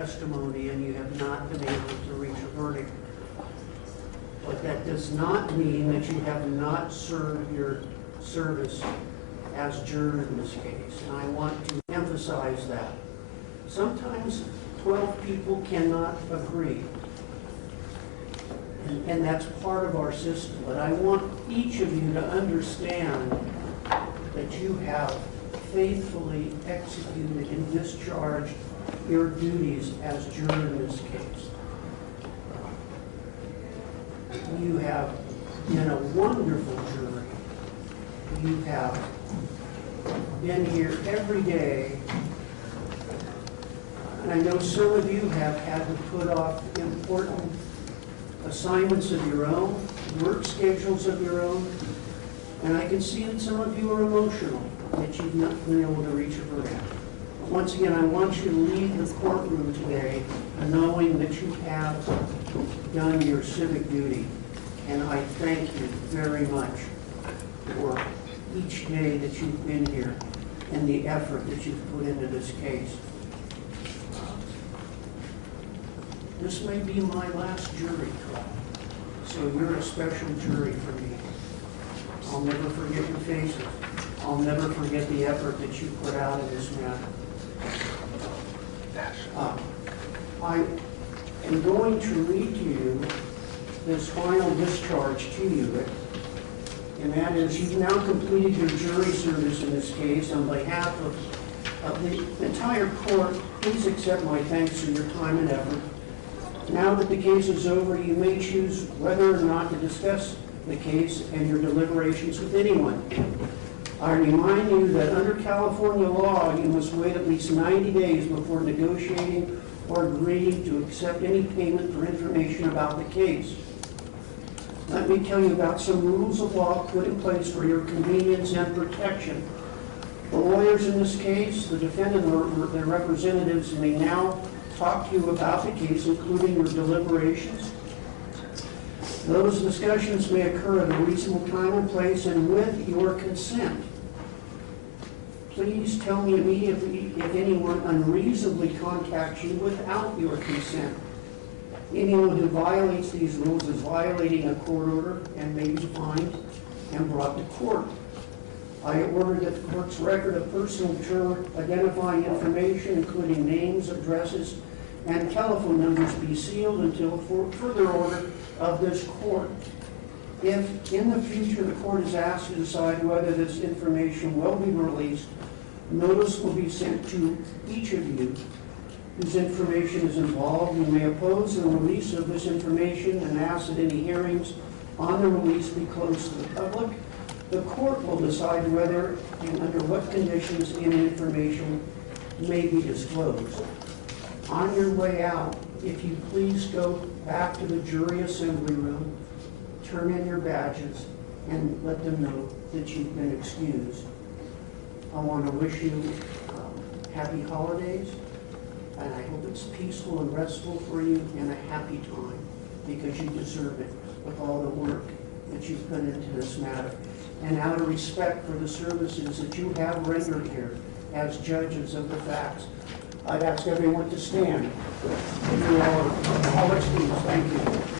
testimony and you have not been able to reach a verdict. But that does not mean that you have not served your service as juror in this case. And I want to emphasize that. Sometimes 12 people cannot agree. And that's part of our system. But I want each of you to understand that you have faithfully executed and discharged your duties as juror in this case. You have been a wonderful jury. You have been here every day. And I know some of you have had to put off important assignments of your own, work schedules of your own, and I can see that some of you are emotional that you've not been able to reach a verdict. Once again, I want you to leave the courtroom today knowing that you have done your civic duty. And I thank you very much for each day that you've been here and the effort that you've put into this case. This may be my last jury trial, so you're a special jury for me. I'll never forget your faces. I'll never forget the effort that you put out in this matter. I am going to read to you this final discharge to you, and that is, you've now completed your jury service in this case. On behalf of the entire court, please accept my thanks for your time and effort. Now that the case is over, you may choose whether or not to discuss the case and your deliberations with anyone. I remind you that under California law, you must wait at least 90 days before negotiating or agreeing to accept any payment for information about the case. Let me tell you about some rules of law put in place for your convenience and protection. The lawyers in this case, the defendant or their representatives, may now talk to you about the case, including your deliberations. Those discussions may occur at a reasonable time and place and with your consent. Please tell me immediately if anyone unreasonably contacts you without your consent. Anyone who violates these rules is violating a court order and may be fined and brought to court. I order that the court's record of personal juror identifying information, including names, addresses, and telephone numbers, be sealed until further order of this court. If in the future the court is asked to decide whether this information will be released, notice will be sent to each of you whose information is involved. You may oppose the release of this information and ask that any hearings on the release be closed to the public. The court will decide whether and under what conditions any information may be disclosed. On your way out, if you please go back to the jury assembly room, turn in your badges, and let them know that you've been excused. I want to wish you happy holidays, and I hope it's peaceful and restful for you and a happy time, because you deserve it with all the work that you've put into this matter. And out of respect for the services that you have rendered here as judges of the facts, I'd ask everyone to stand. Give you all excused. Thank you.